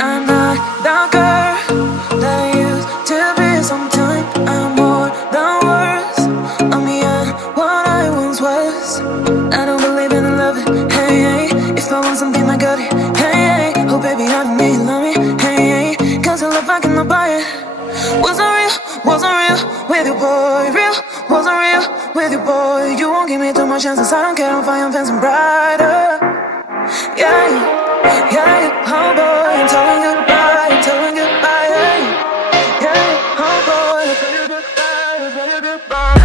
I'm not the girl that I used to be. Sometimes I'm more than words. I'm beyond what I once was. I don't believe in love, hey, hey. If I want something, I got it, hey, hey. Oh baby, I don't need love me, hey, hey. Cause the love I cannot buy it. Wasn't real with you, boy. Real, wasn't real with you, boy. You won't give me too much chances. I don't care if I am fancy brighter. Yeah, yeah, oh boy, I'm telling goodbye, I'm telling goodbye, yeah, yeah, oh boy, I'm telling goodbye, I'm telling goodbye.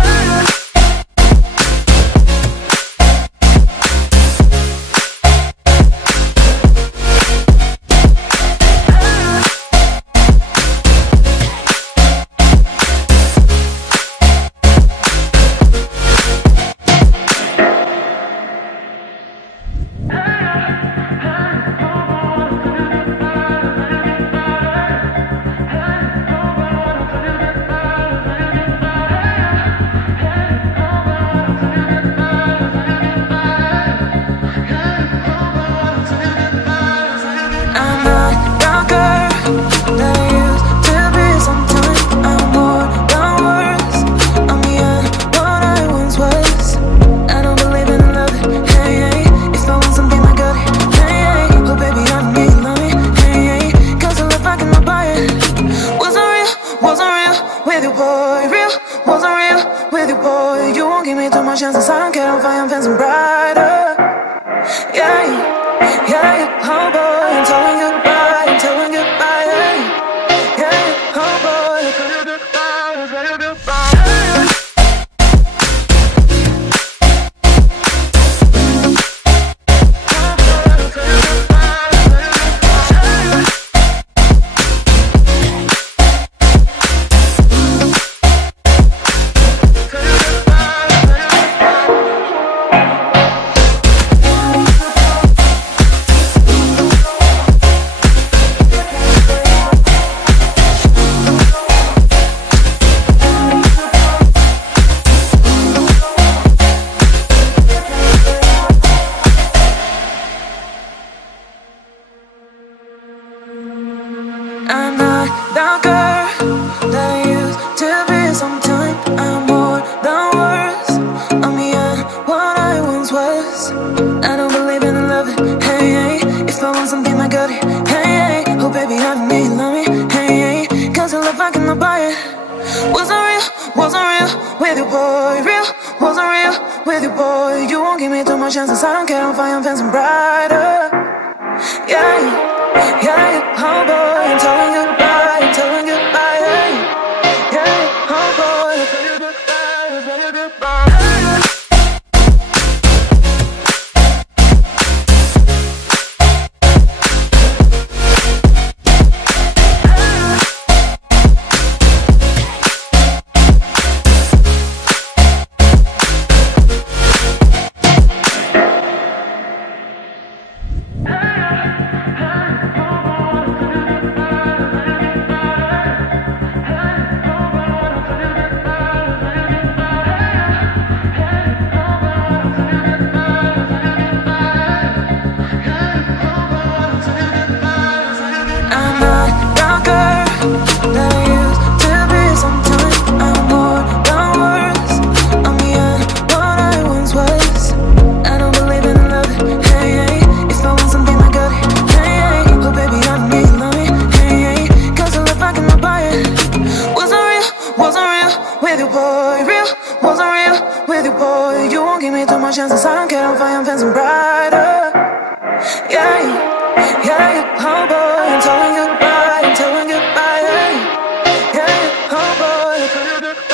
Chances I don't care if I am fancy brighter. Yeah, yeah, oh boy, I'm telling goodbye, I'm telling goodbye, yeah, yeah, oh boy, I'm telling goodbye, I'm telling goodbye. I'm not the girl that I used to be. Sometimes I'm more than words. I'm beyond what I once was. I don't believe in love, hey, hey. If I want something, I got it, hey, hey. Oh baby, I don't need love me, hey, hey. Cause the love I cannot buy it. Wasn't real with you, boy. Real, wasn't real with you, boy. You won't give me too much chances. I don't care if I am fancy brighter. Yeah, yeah, oh boy, I'm telling goodbye, I'm telling goodbye, yeah, yeah, oh boy, I'm telling goodbye, I'm telling goodbye. Chances I don't care if I am fancy brighter. Yeah, yeah, oh boy, I'm telling goodbye, I'm telling goodbye, yeah, yeah, oh boy, I'm telling goodbye.